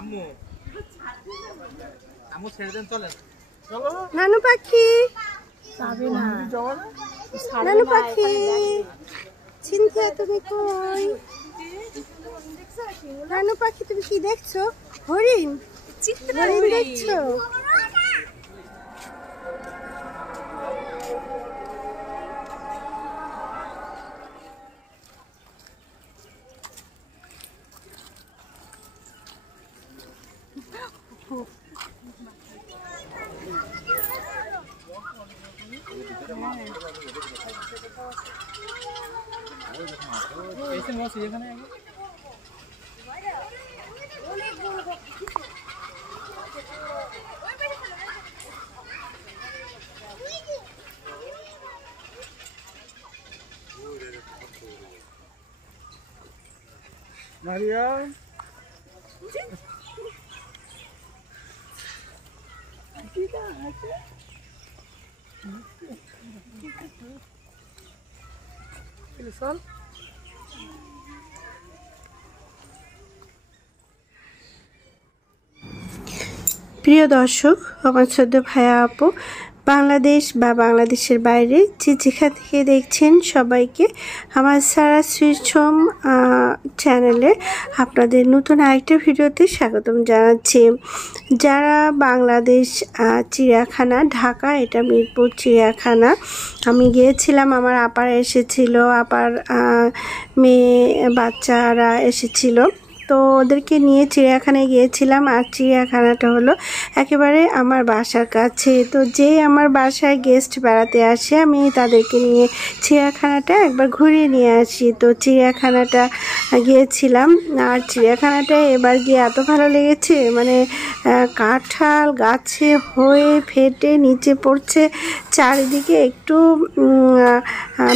আম্মু আম্মু ছেড়ে দেন, চলেন। নানু পাখি, নানু পাখি, সিনথিয়া তুমি কই? নানু পাখি তুমি কি দেখছো? হরিণ, হরিণ দেখছো? মারিয়া প্রিয় দর্শক, আমার ছোট ভাইয়া আপু, বাংলাদেশ বা বাংলাদেশের বাইরে যে যেখান থেকে দেখছেন সবাইকে আমার সারা শ্রীছম চ্যানেলে আপনাদের নতুন আরেকটা ভিডিওতে স্বাগতম জানাচ্ছি। যারা বাংলাদেশ চিড়িয়াখানা, ঢাকা, এটা মিরপুর চিড়িয়াখানা, আমি গিয়েছিলাম, আমার আপারা এসেছিল, আপার মেয়ে বাচ্চারা এসেছিল, তো ওদেরকে নিয়ে চিড়িয়াখানায় গিয়েছিলাম। আর চিড়িয়াখানাটা হলো একেবারে আমার বাসার কাছে, তো যেই আমার বাসায় গেস্ট বেড়াতে আসে আমি তাদেরকে নিয়ে চিড়িয়াখানাটা একবার ঘুরিয়ে নিয়ে আসি। তো চিড়িয়াখানাটা গিয়েছিলাম, আর চিড়িয়াখানাটা এবার গিয়ে এত ভালো লেগেছে, মানে কাঁঠাল গাছে হয়ে ফেটে নিচে পড়ছে, চারিদিকে একটু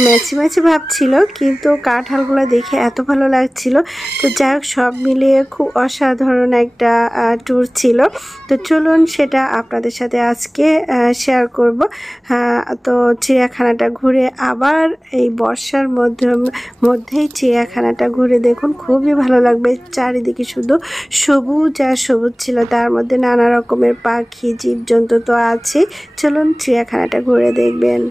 ম্যাচি ম্যাচি ভাব ছিল, কিন্তু কাঁঠালগুলো দেখে এত ভালো লাগছিল। তো যাই হোক, সব মিলিয়ে খুব অসাধারণ একটা ট্যুর ছিল। তো চলুন সেটা আপনাদের সাথে আজকে শেয়ার করব। তো চিড়িয়াখানাটা ঘুরে আবার এই বর্ষার মধ্যেই চিড়িয়াখানাটা ঘুরে দেখুন, খুবই ভালো লাগবে। চারিদিকে শুধু সবুজ আর সবুজ ছিল, তার মধ্যে নানা রকমের পাখি জীবজন্তু তো আছে। চলুন চিড়িয়াখানাটা ঘুরে দেখবেন।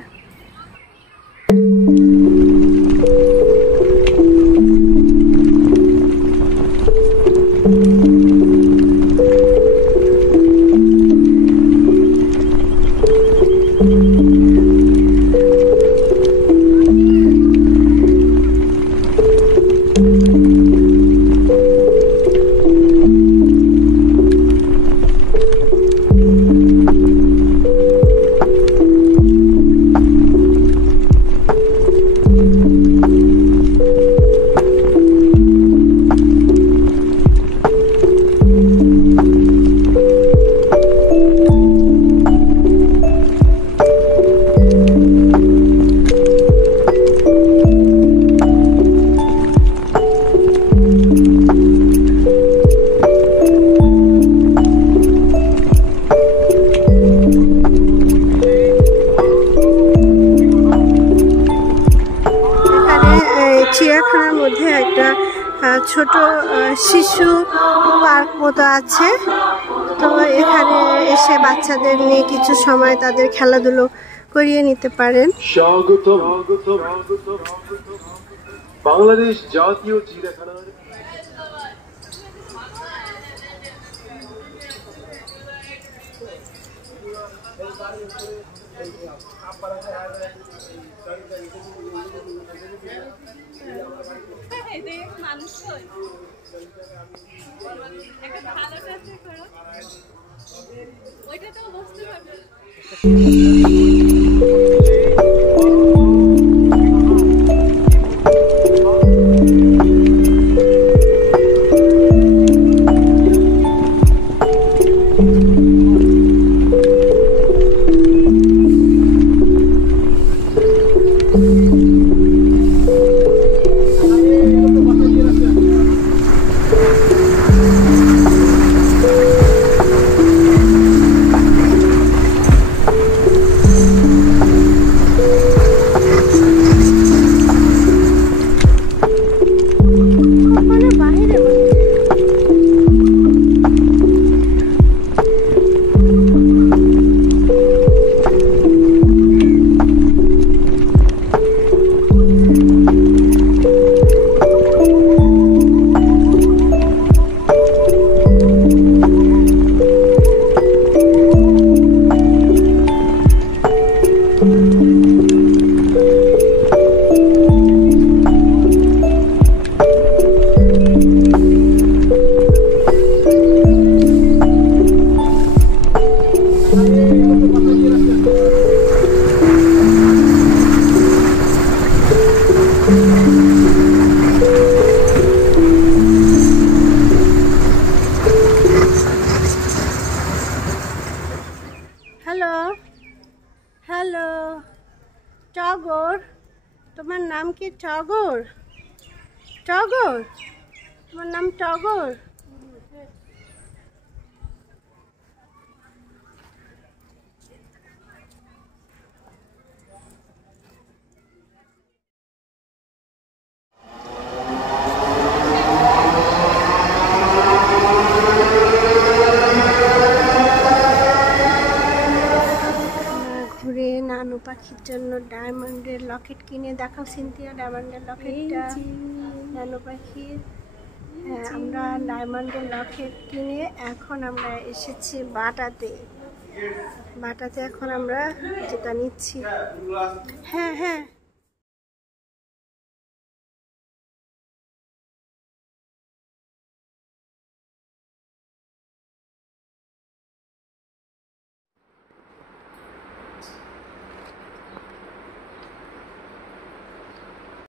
চিড়িয়াখানার মধ্যে একটা ছোট শিশু পার্ক মতো আছে, তো এখানে এসে বাচ্চাদের নিয়ে কিছু সময় তাদের খেলাধুলো করিয়ে নিতে পারেন। স্বাগতম বাংলাদেশ জাতীয় চিড়িয়াখানার ওইটাতেও বসতে পারবে। কি টগর? টগর, তোমার নাম টগর? ঘুরে নানু পাখির জন্য ডায়মন্ডের লকেট কিনে দেখাও সিনথিয়া, ডায়মন্ডের লকেটটা নানু পাখির। হ্যাঁ, আমরা ডায়মন্ডের লকেট কিনে এখন আমরা এসেছি বাটাতে। বাটাতে এখন আমরা যেটা নিচ্ছি। হ্যাঁ হ্যাঁ